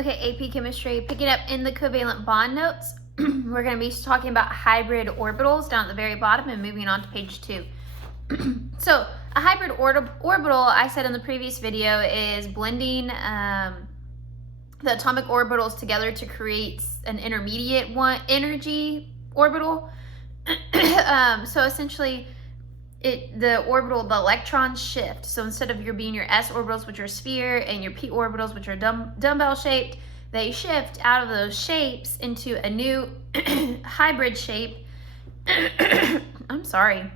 Okay, AP Chemistry, picking up in the covalent bond notes, we're going to be talking about hybrid orbitals down at the very bottom and moving on to page 2. So a hybrid orbital, I said in the previous video, is blending the atomic orbitals together to create an intermediate energy orbital. So essentially, the electrons shift. So instead of being your s orbitals, which are sphere, and your p orbitals, which are dumbbell shaped, they shift out of those shapes into a new hybrid shape. I'm sorry.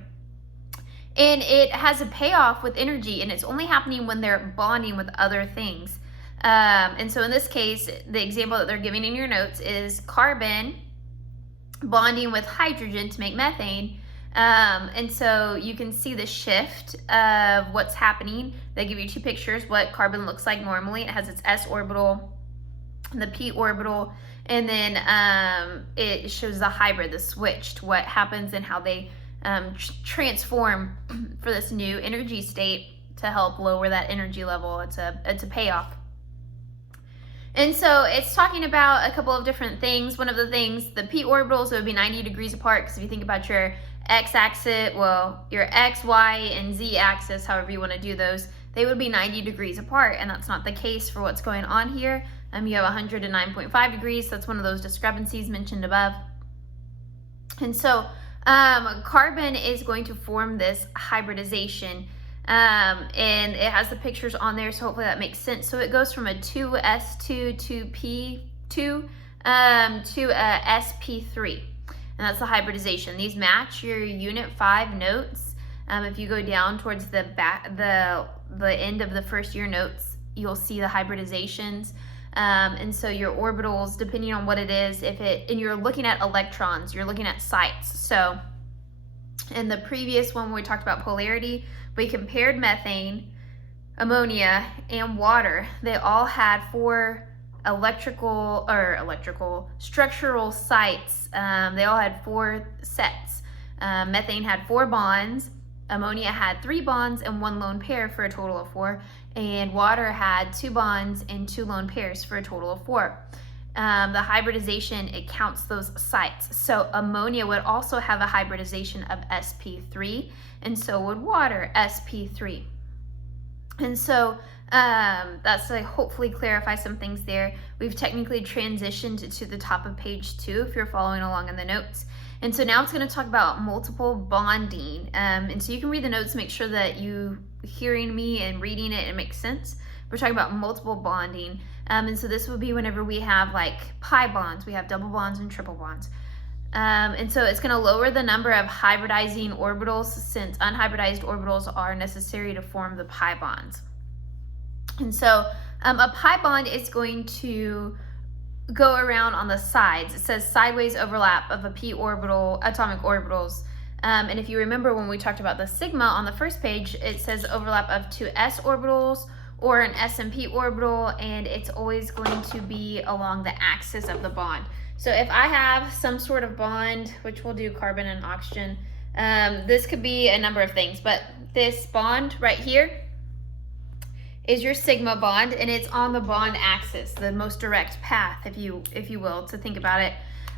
And it has a payoff with energy, and it's only happening when they're bonding with other things. And so in this case, the example that they're giving in your notes is carbon bonding with hydrogen to make methane. And so you can see the shift of what's happening. They give you two pictures, what carbon looks like normally. It has its s orbital, the p orbital, and then it shows the hybrid, the switched, what happens and how they transform for this new energy state to help lower that energy level. It's a payoff. And so it's talking about a couple of different things. One of the things, the p orbitals, it would be 90 degrees apart, because if you think about your x-axis, well, your x, y, and z-axis, however you want to do those, they would be 90 degrees apart, and that's not the case for what's going on here. You have 109.5 degrees. That's one of those discrepancies mentioned above. And so carbon is going to form this hybridization, and it has the pictures on there, so hopefully that makes sense. So it goes from a 2s2 to p2 to a sp3, and that's the hybridization. These match your unit 5 notes. If you go down towards the end of the first year notes, you'll see the hybridizations. And so your orbitals, depending on what it is, and you're looking at electrons, you're looking at sites. So in the previous one, when we talked about polarity, we compared methane, ammonia, and water. They all had 4 structural sites. They all had 4 sets. Methane had 4 bonds, ammonia had 3 bonds and 1 lone pair for a total of 4, and water had 2 bonds and 2 lone pairs for a total of 4. The hybridization, it counts those sites. So ammonia would also have a hybridization of sp3, and so would water, sp3. And so that's to hopefully clarify some things there. We've technically transitioned to the top of page 2 if you're following along in the notes. And so now it's going to talk about multiple bonding. And so you can read the notes, make sure that you hearing me and reading it, it makes sense. We're talking about multiple bonding. And so this would be whenever we have like pi bonds, we have double bonds and triple bonds. And so it's going to lower the number of hybridizing orbitals, since unhybridized orbitals are necessary to form the pi bonds. And so a pi bond is going to go around on the sides. It says sideways overlap of a p orbital, atomic orbitals. And if you remember when we talked about the sigma on the first page, it says overlap of 2 s orbitals or an s and p orbital, and it's always going to be along the axis of the bond. So if I have some sort of bond, which we'll do carbon and oxygen, this could be a number of things, but this bond right here is your sigma bond, and it's on the bond axis, the most direct path, if you will, to think about it.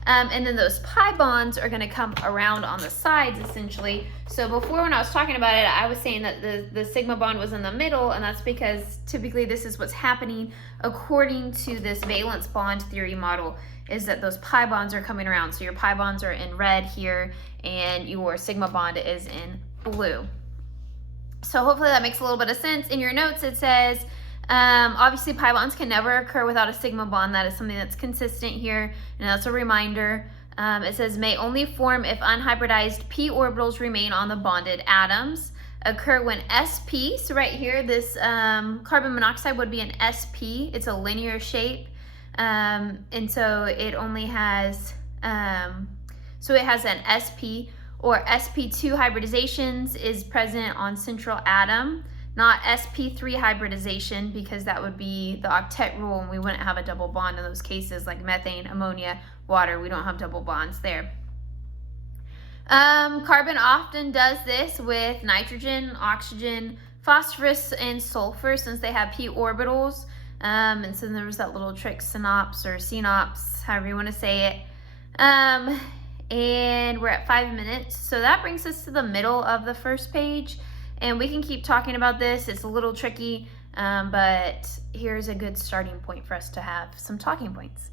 And then those pi bonds are going to come around on the sides, essentially. So before, when I was talking about it, I was saying that the sigma bond was in the middle, and that's because typically this is what's happening according to this valence bond theory model, is that those pi bonds are coming around. So your pi bonds are in red here, and your sigma bond is in blue. So hopefully that makes a little bit of sense. In your notes, it says, obviously pi bonds can never occur without a sigma bond. That is something that's consistent here, and that's a reminder. It says may only form if unhybridized p orbitals remain on the bonded atoms. Occur when sp, so right here, this carbon monoxide would be an sp. It's a linear shape, and so it only has, so it has an sp, or sp2 hybridizations is present on central atom, not sp3 hybridization, because that would be the octet rule, and we wouldn't have a double bond in those cases, like methane, ammonia, water. We don't have double bonds there. Carbon often does this with nitrogen, oxygen, phosphorus, and sulfur, since they have p orbitals. And so there was that little trick synops or synops, however you want to say it. And we're at 5 minutes. So that brings us to the middle of the first page. And we can keep talking about this. It's a little tricky, but here's a good starting point for us to have some talking points.